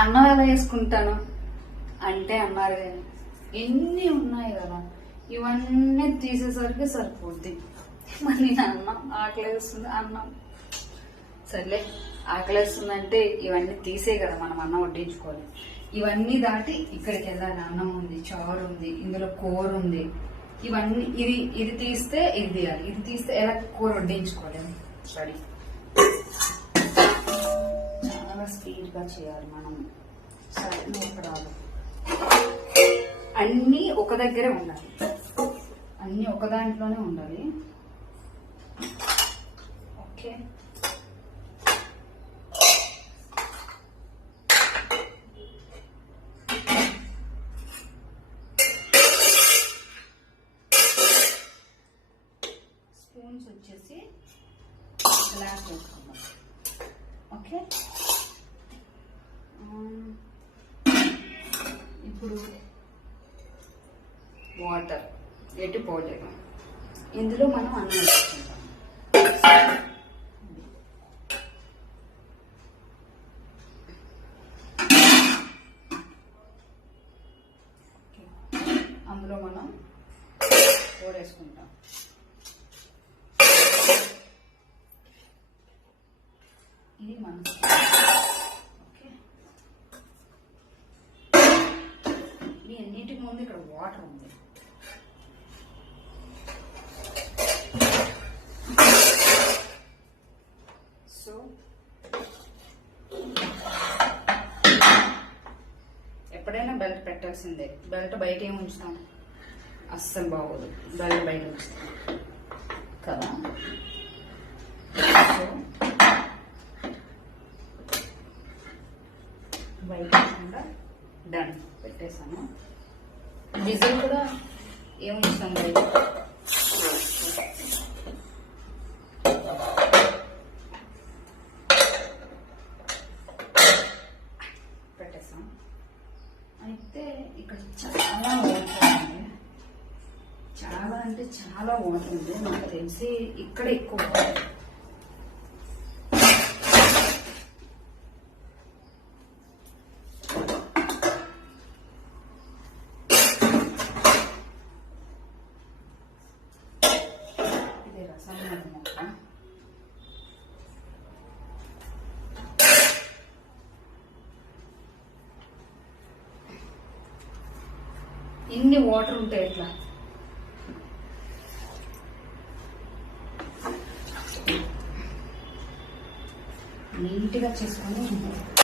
అన్నం ఎలా వేసుకుంటాను అంటే అన్నారు కానీ ఎన్ని ఉన్నాయి కదా, ఇవన్నీ తీసేసరికి సరిపోద్ది. మళ్ళీ అన్నం ఆకలేస్తుంది, అన్నం సర్లే ఆకలేస్తుందంటే ఇవన్నీ తీసే కదా మనం అన్నం వడ్డించుకోవాలి. ఇవన్నీ దాటి ఇక్కడికి వెళ్ళాలి. అన్నం ఉంది, చారు ఉంది, ఇందులో కూర ఉంది, ఇవన్నీ ఇది తీస్తే ఇది తీయాలి, ఇది తీస్తే ఎలా కూర వడ్డించుకోలేము. సరే చాలా స్పీడ్ గా చేయాలి మనం. సరే రాదు, అన్నీ ఒక దగ్గరే ఉండాలి, అన్నీ ఒక దాంట్లోనే ఉండాలి. ఓకే స్పూన్స్ వచ్చేసి గ్లాస్ వేసుకుందాం. ఓకే ఇప్పుడు వాటర్ ఎటు పోలేదు, ఇందులో మనం అన్నం వేసుకుంటాం. అందులో మనం కూర వేసుకుంటాం. ఇది మన ఓకే. ఇది అన్నిటికి ముందు ఇక్కడ వాటర్ ఉంది. సో ఎప్పుడైనా బెల్ట్ పెట్టాల్సిందే. బెల్ట్ బయట ఏమి ఉంచుతాం, అస్సలు బాగోదు. బెల్ట్ బయట ఉంచుతాం కదా. సో బయట డన్ పెట్టేసాను. విజిల్ కూడా ఏమి ఉంచుతాం బయట, పెట్టేసాం. అయితే ఇక్కడ చాలా వాటర్ ఉంది, చాలా అంటే చాలా వాటర్ ఉంది. నాకు తెలిసి ఇక్కడ ఎక్కువ వాటర్. ఇది రసం అనమాట. ఇన్ని వాటర్ ఉంటే ఎట్లా? నీట్గా చేసుకొని